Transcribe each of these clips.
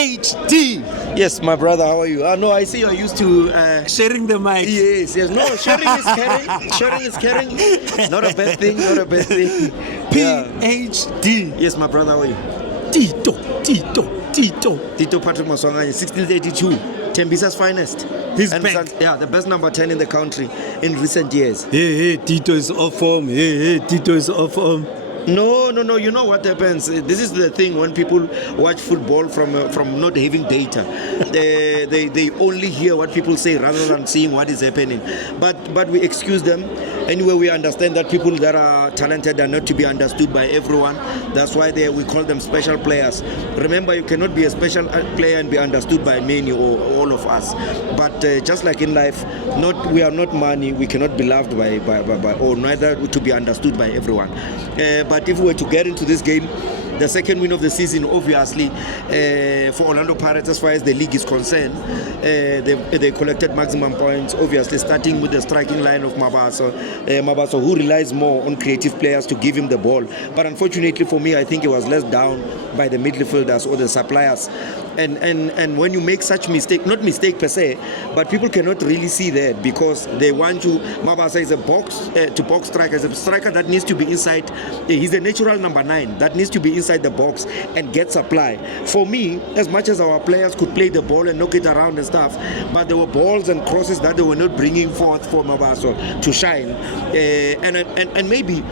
PhD. Yes, my brother, how are you? No, I see you're used to... Sharing the mic. Yes. No, sharing is caring. Sharing is caring. Not a bad thing, PhD. Yes, my brother, how are you? Tito. Tito Patrick Maswanganye, 1682. Tembisa's finest. He's back. The best number 10 in the country in recent years. Hey, Tito is off form. Tito is off form. No. You know what happens? This is the thing when people watch football from not having data. They only hear what people say rather than seeing what is happening. But we excuse them. Anyway, we understand that people that are talented are not to be understood by everyone. That's why we call them special players. Remember, you cannot be a special player and be understood by many or all of us. But just like in life, we are not money. We cannot be loved by or neither to be understood by everyone. But if we were to get into this game, the second win of the season, obviously, for Orlando Pirates, as far as the league is concerned, they collected maximum points, obviously, starting with the striking line of Mabasa, who relies more on creative players to give him the ball. But unfortunately for me, I think he was let down by the midfielders or the suppliers. And when you make such mistake, not mistake per se, but people cannot really see that because they want you. Mabasa is a box-to-box striker, is a striker that needs to be inside. He's a natural number 9 that needs to be inside the box and get supply. For me, as much as our players could play the ball and knock it around and stuff, but there were balls and crosses that they were not bringing forth for Mabasa to shine. And maybe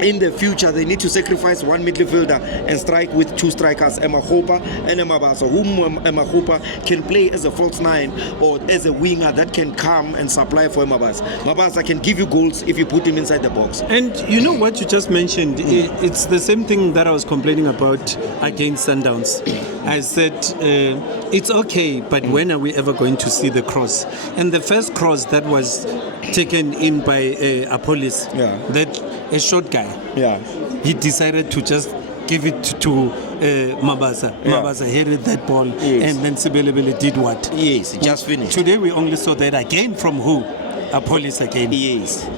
in the future, they need to sacrifice one midfielder and strike with 2 strikers, Emahopa and Mabasa, whom Emahopa can play as a false 9 or as a winger that can come and supply for Mabasa. Mabasa can give you goals if you put him inside the box. And you know what you just mentioned? It's the same thing that I was complaining about against Sundowns. I said, it's okay, but when are we ever going to see the cross? And the first cross that was taken in by Apollos, a short guy. Yeah. He decided to just give it to Mabasa. Yeah. Mabasa headed that ball, and then Sibelebele did what? Yes, he just finished. Today we only saw that again from who? Apollos again. Yes.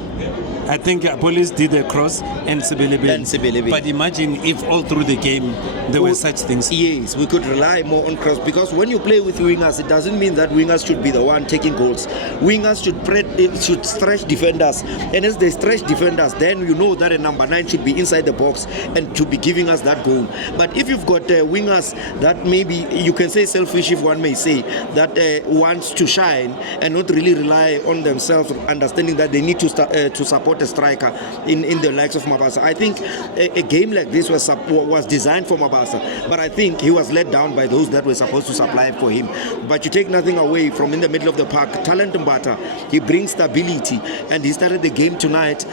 I think Apollos did a cross and Sibelebele. But imagine if all through the game there were such things. Yes, we could rely more on cross because when you play with wingers, it doesn't mean that wingers should be the one taking goals. Wingers should stretch defenders, and as they stretch defenders, then you know that a number 9 should be inside the box and to be giving us that goal. But if you've got wingers that maybe you can say selfish, if one may say, that wants to shine and not really rely on themselves, understanding that they need to support a striker in the likes of Mabasa. I think a game like this was designed for Mabasa, but I think he was let down by those that were supposed to supply for him. But you take nothing away from in the middle of the park. Talent Mbata, he brings stability, and he started the game tonight,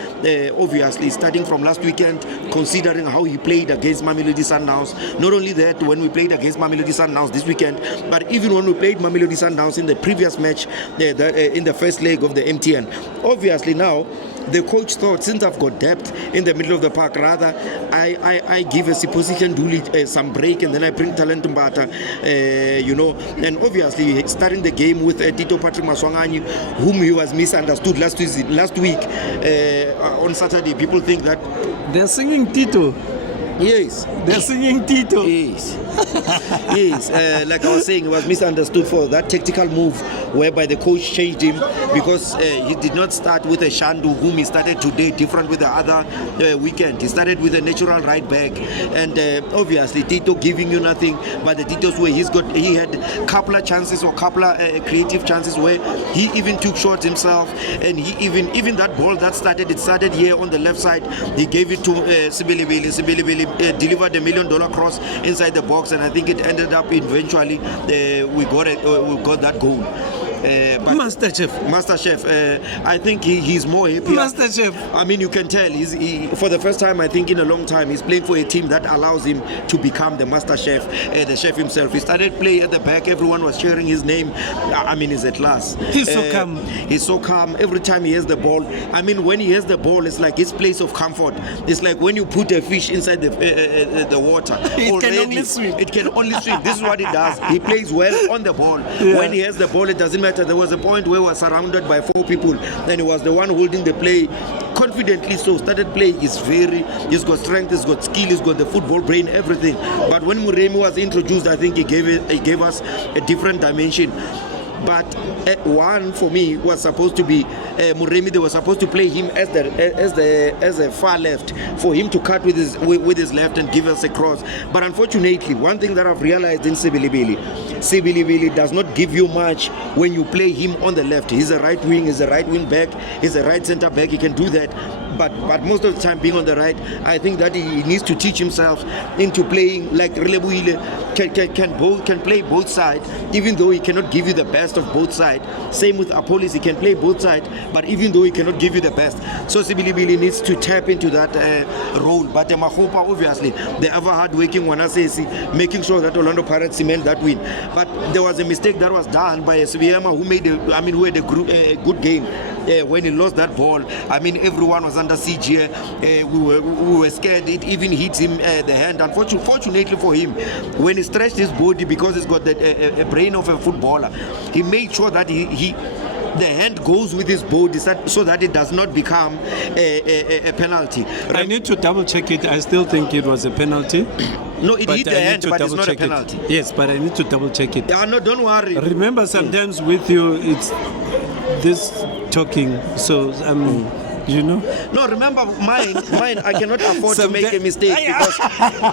obviously starting from last weekend, considering how he played against Mamelodi Sundowns. Not only that, when we played against Mamelodi Sundowns this weekend, but even when we played Mamelodi Sundowns in the previous match, in the first leg of the MTN. Obviously now, the coach thought, since I've got depth in the middle of the park, rather I give a Siposition Duli some break, and then I bring Talent Mbata, and obviously starting the game with Tito Patrick Maswanganye, whom he was misunderstood last week on Saturday. People think that they're singing Tito. Yes. They're singing Tito. Yes. Yes. Like I was saying, he was misunderstood for that tactical move whereby the coach changed him because he did not start with a Shandu, whom he started today, different with the other weekend. He started with a natural right back. And obviously, Tito giving you nothing but the Tito's way. He had a couple of chances or couple of creative chances where he even took shots himself. And he even that ball that started here on the left side, he gave it to Sibelebele. Sibelebele delivered $1 million cross inside the box, and I think it ended up eventually we got that goal. Master Chef. I think he's more happy. Master Chef. I mean, you can tell for the first time, I think in a long time, he's playing for a team that allows him to become the Master Chef, the chef himself. He started playing at the back. Everyone was cheering his name. I mean, he's at last. He's so calm. He's so calm. Every time he has the ball. I mean, when he has the ball, it's like his place of comfort. It's like when you put a fish inside the water. It can only swim. It can only swim. This is what he does. He plays well on the ball. Yeah. When he has the ball, it doesn't matter better. There was a point where we were surrounded by 4 people, and he was the one holding the play confidently. So started playing. He's got strength, he's got skill, he's got the football brain, everything. But when Muremi was introduced, I think he gave us a different dimension. But one for me was supposed to be Muremi. They were supposed to play him as a far left, for him to cut with his left and give us a cross. But unfortunately, one thing that I've realized in Sibilibili does not give you much when you play him on the left. He's a right wing, he's a right wing back, he's a right centre back. He can do that. But most of the time being on the right, I think that he needs to teach himself into playing like Relebuile can play both sides, even though he cannot give you the best of both sides. Same with Apolis, he can play both sides, but even though he cannot give you the best. So Sibilibili needs to tap into that role. But Mahopa, obviously, the ever hard-working Wanasesi, making sure that Orlando Pirates cement that win. But there was a mistake that was done by Sviema, who had a good game. When he lost that ball, I mean, everyone was under siege here. We were scared. It even hit him the hand. Unfortunately for him, when he stretched his body, because he's got a brain of a footballer, he made sure that the hand goes with his body so that it does not become a penalty. I need to double check it. I still think it was a penalty. No, it hit the hand, but it's not a penalty. Yes, but I need to double check it. No, don't worry. Remember, sometimes with you, it's this talking. So you know. No, remember mine. I cannot afford to make a mistake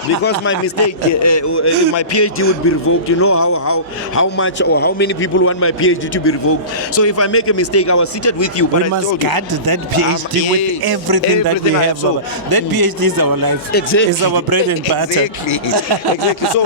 because my mistake, my PhD would be revoked. You know how much or how many people want my PhD to be revoked. So if I make a mistake, I was seated with you, but we must guard that PhD with everything that we have. So that PhD is our life. Exactly. It's our bread and butter. Exactly. So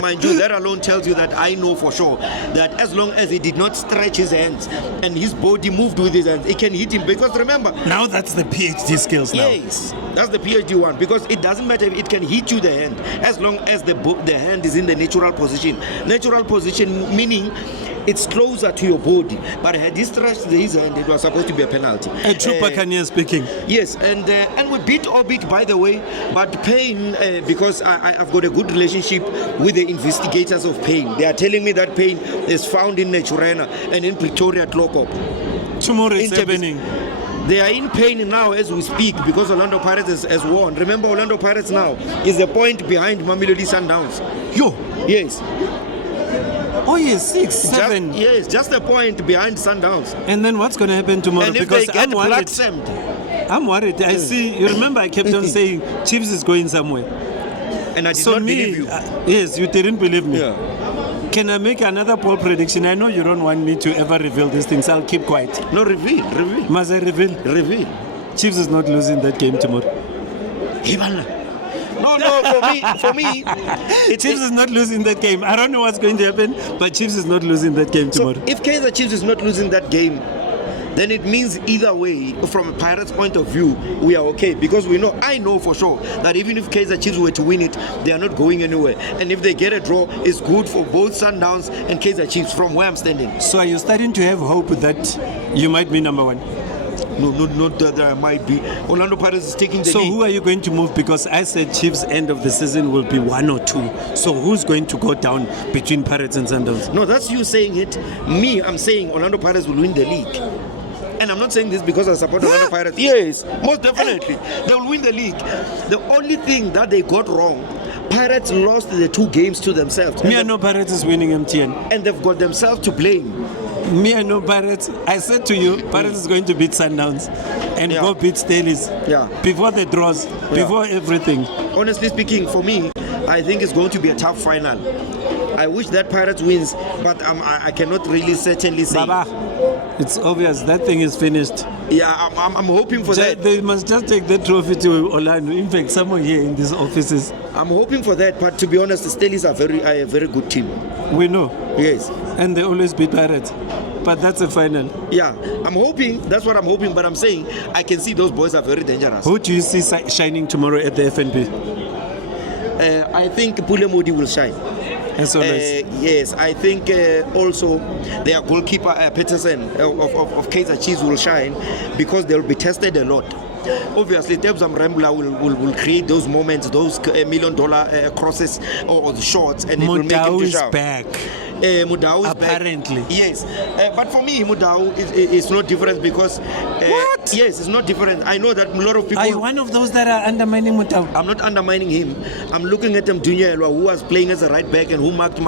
mind you, that alone tells you that I know for sure that as long as he did not stretch his hands and his body moved with his hands, it can hit him. Because remember. Now that's the PhD skills now. Yes, that's the PhD one, because it doesn't matter if it can hit you the hand as long as the hand is in the natural position. Natural position meaning it's closer to your body. But had he stretched his hand, it was supposed to be a penalty. A true Buccaneers speaking. Yes, and we beat Orbit, by the way, but Pain, because I've got a good relationship with the investigators of Pain. They are telling me that Pain is found in Naturena and in Pretoria Tlokop. Tomorrow is happening. They are in pain now as we speak because Orlando Pirates has won. Remember, Orlando Pirates now is a point behind Mamelodi Sundowns. Yo! Yes. Oh yes, 6, 7. Yes, just a point behind Sundowns. And then what's going to happen tomorrow? And if because they get I'm worried. I see. You remember I kept on saying Chiefs is going somewhere. And I did not believe you. Yes, you didn't believe me. Yeah. Can I make another poll prediction? I know you don't want me to ever reveal these things. I'll keep quiet. No, reveal. Must I reveal? Reveal. Chiefs is not losing that game tomorrow. No, for me, Chiefs is not losing that game. I don't know what's going to happen, but Chiefs is not losing that game tomorrow. So if Kaizer Chiefs is not losing that game, then it means either way, from a Pirates point of view, we are okay. Because I know for sure that even if Kaizer Chiefs were to win it, they are not going anywhere. And if they get a draw, it's good for both Sundowns and Kaizer Chiefs from where I'm standing. So are you starting to have hope that you might be number one? No, not that I might be. Orlando Pirates is taking the lead. So who are you going to move? Because I said Chiefs end of the season will be 1 or 2. So who's going to go down between Pirates and Sundowns? No, that's you saying it. Me, I'm saying Orlando Pirates will win the league. And I'm not saying this because I support Orlando Pirates. Yes, most definitely. They will win the league. The only thing that they got wrong, Pirates lost the 2 games to themselves. Me, I know Pirates is winning MTN. And they've got themselves to blame. Me, I know Pirates. I said to you, Pirates is going to beat Sundowns and go beat Staleys. Yeah. Before the draws, before everything. Honestly speaking, for me, I think it's going to be a tough final. I wish that Pirates wins, but I cannot really certainly say. Baba, it's obvious that thing is finished. Yeah, I'm hoping for that. They must just take the trophy to Orlando. In fact, someone here in these offices. I'm hoping for that, but to be honest, the Staleys are a very good team. We know. Yes. And they always beat Pirates. But that's a final. Yeah, I'm hoping. That's what I'm hoping. But I'm saying I can see those boys are very dangerous. Who do you see shining tomorrow at the FNB? I think Pule Modi will shine. As always. Yes, I think also their goalkeeper Peterson of Kaizer Chiefs will shine because they'll be tested a lot. Obviously, Tebzam Rambla will create those moments, those $1 million crosses or the shots, and it will make him to shout. Back. Mudau is Apparently. back. Yes. But for me, Mudau is not different because... What? Yes, it's not different. I know that a lot of people... Are you one of those that are undermining Mutau? I'm not undermining him. I'm looking at him, Dunya Elwa, who was playing as a right back and who marked and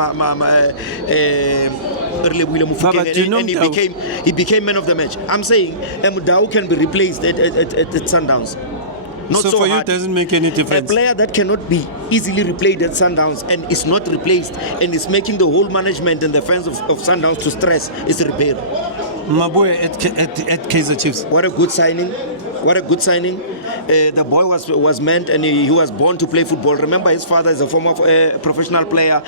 he became man of the match. I'm saying Mudau can be replaced at Sundowns. Not so for you, hard. it doesn't make any difference. A player that cannot be easily replayed at Sundowns and is not replaced and is making the whole management and the fans of Sundowns to stress is Ribeiro. Maboe at Kaizer Chiefs. What a good signing. What a good signing. The boy was meant and he was born to play football. Remember, his father is a former professional player,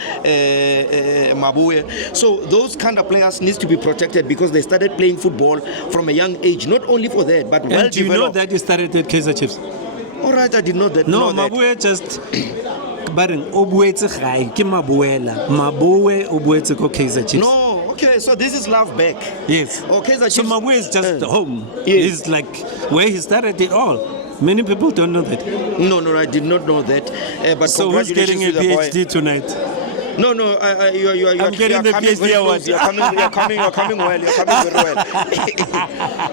Mabue. So those kind of players needs to be protected because they started playing football from a young age. Not only for that, but well do you know that he started at Kaizer Chiefs? All right, I did not that. No, know Mabue just... Bareng, obuetse gae ke Mabuela. Mabue obuetse ko Kaizer Chiefs. No, okay, so this is love back. Yes. Okay, So Mabue is just home. Yes. He's like where he started it all. Many people don't know that. No, I did not know that. But So who's congratulations getting a to the boy. PhD tonight? No, I'm getting the PhD award. You're coming well. You're coming very well.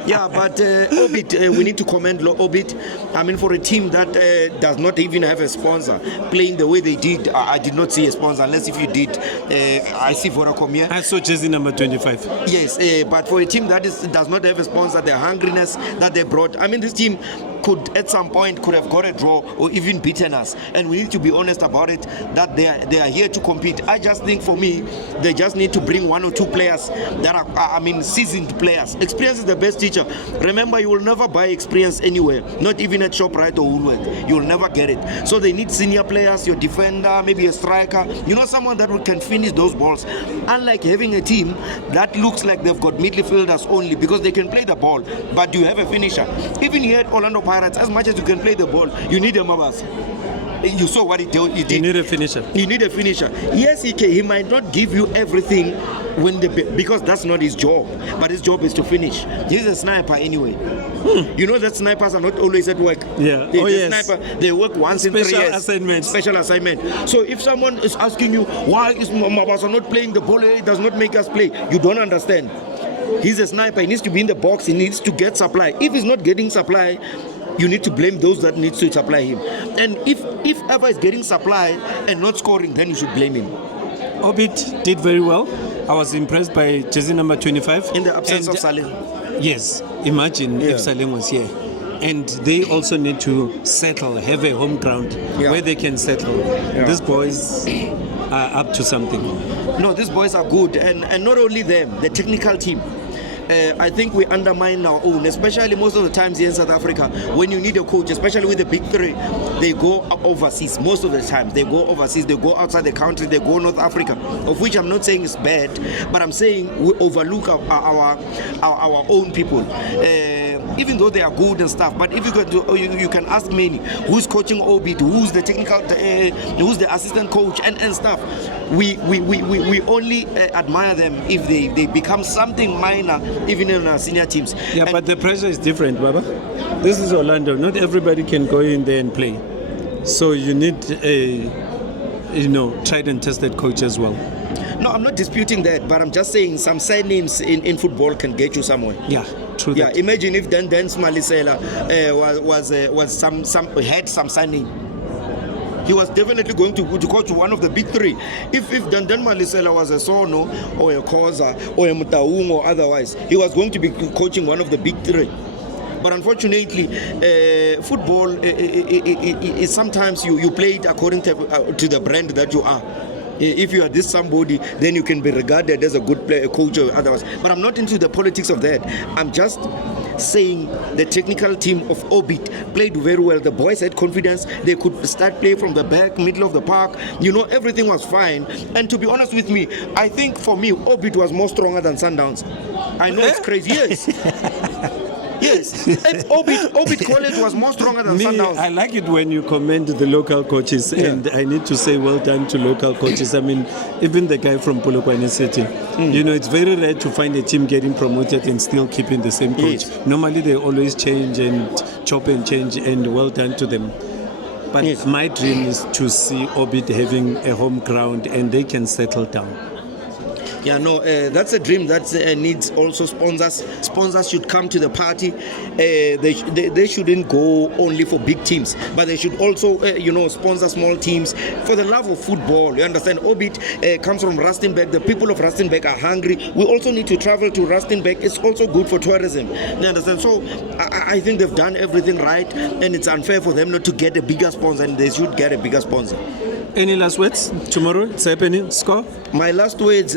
Yeah, but Obit, we need to commend Obit. I mean, for a team that does not even have a sponsor, playing the way they did, I did not see a sponsor. Unless if you did, I see Vodacom here. I saw jersey number 25. Yes, but for a team that does not have a sponsor, the hungriness that they brought. I mean, this team could at some point could have got a draw or even beaten us, and we need to be honest about it that they are here to compete. I just think for me they just need to bring one or two players that are seasoned players. Experience is the best teacher. Remember, you will never buy experience anywhere, not even at ShopRite or Woolworth. You will never get it. So they need senior players, your defender, maybe a striker, someone that can finish those balls, unlike having a team that looks like they've got midfielders only because they can play the ball, but do you have a finisher? Even here at Orlando Pirates, as much as you can play the ball, you need a Mabasa. You saw what he did. You need a finisher. You need a finisher. Yes, he might not give you everything because that's not his job. But his job is to finish. He's a sniper anyway. You know that snipers are not always at work. Yeah. Sniper, they work once in 3 years. Special assignment. So if someone is asking you why is Mabasa not playing the ball, it does not make us play. You don't understand. He's a sniper. He needs to be in the box. He needs to get supply. If he's not getting supply, you need to blame those that need to supply him. And if ever is getting supply and not scoring, then you should blame him. Obit did very well. I was impressed by jersey number 25. In the absence of Salim. Yes. Imagine if Salim was here. And they also need to settle, have a home ground where they can settle. Yeah. These boys are up to something. No, these boys are good. And not only them, the technical team. I think we undermine our own, especially most of the times here in South Africa. When you need a coach, especially with the big three, they go overseas. Most of the times they go overseas, they go outside the country, they go North Africa, of which I'm not saying is bad, but I'm saying we overlook our own people. Even though they are good and stuff, but if you can ask many, who's coaching Obit, who's the technical, who's the assistant coach and stuff. We only admire them if they become something minor, even in our senior teams. Yeah, but the pressure is different, Baba. This is Orlando. Not everybody can go in there and play. So you need a, tried and tested coach as well. No, I'm not disputing that, but I'm just saying some side names in football can get you somewhere. Yeah, true. Yeah, imagine if Dan Smalisela had some signing. He was definitely going to coach one of the big three. If Dan Malisela was a Sono or a Koza or a Mutaung or otherwise, he was going to be coaching one of the big three. But unfortunately, football is sometimes you play it according to the brand that you are. If you are this somebody, then you can be regarded as a good player, a coach or otherwise. But I'm not into the politics of that. I'm just saying the technical team of Obit played very well. The boys had confidence. They could start play from the back, middle of the park. Everything was fine. And to be honest with me, I think for me, Obit was more stronger than Sundowns. I know it's crazy. Yes. Yes, and Obit College was more stronger than Sundowns. I like it when you commend the local coaches, and I need to say well done to local coaches. I mean, even the guy from Polokwane City, it's very rare to find a team getting promoted and still keeping the same coach. Yes. Normally they always change and chop and change, and well done to them. But my dream is to see Obit having a home ground and they can settle down. Yeah, no, that's a dream that needs also sponsors. Sponsors should come to the party. They shouldn't go only for big teams, but they should also, sponsor small teams for the love of football. You understand? Obit comes from Rustenburg. The people of Rustenburg are hungry. We also need to travel to Rustenburg. It's also good for tourism. You understand? So I think they've done everything right, and it's unfair for them not to get a bigger sponsor, and they should get a bigger sponsor. Any last words? Tomorrow it's happening. Score? My last words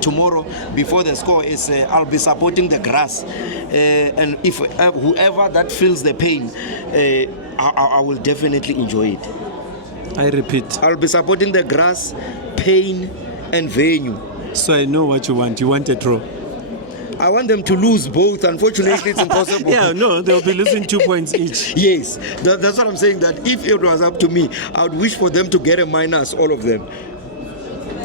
tomorrow before the score is I'll be supporting the grass, and if whoever that feels the pain, I will definitely enjoy it. I repeat. I'll be supporting the grass, pain, and venue. So I know what you want. You want a draw. I want them to lose both. Unfortunately, it's impossible. Yeah, no, they'll be losing 2 points each. Yes, that's what I'm saying. That if it was up to me, I would wish for them to get a minus, all of them.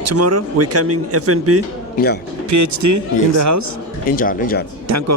Tomorrow we're coming FNB. Yeah. PhD in the house. Enjoy. Danko.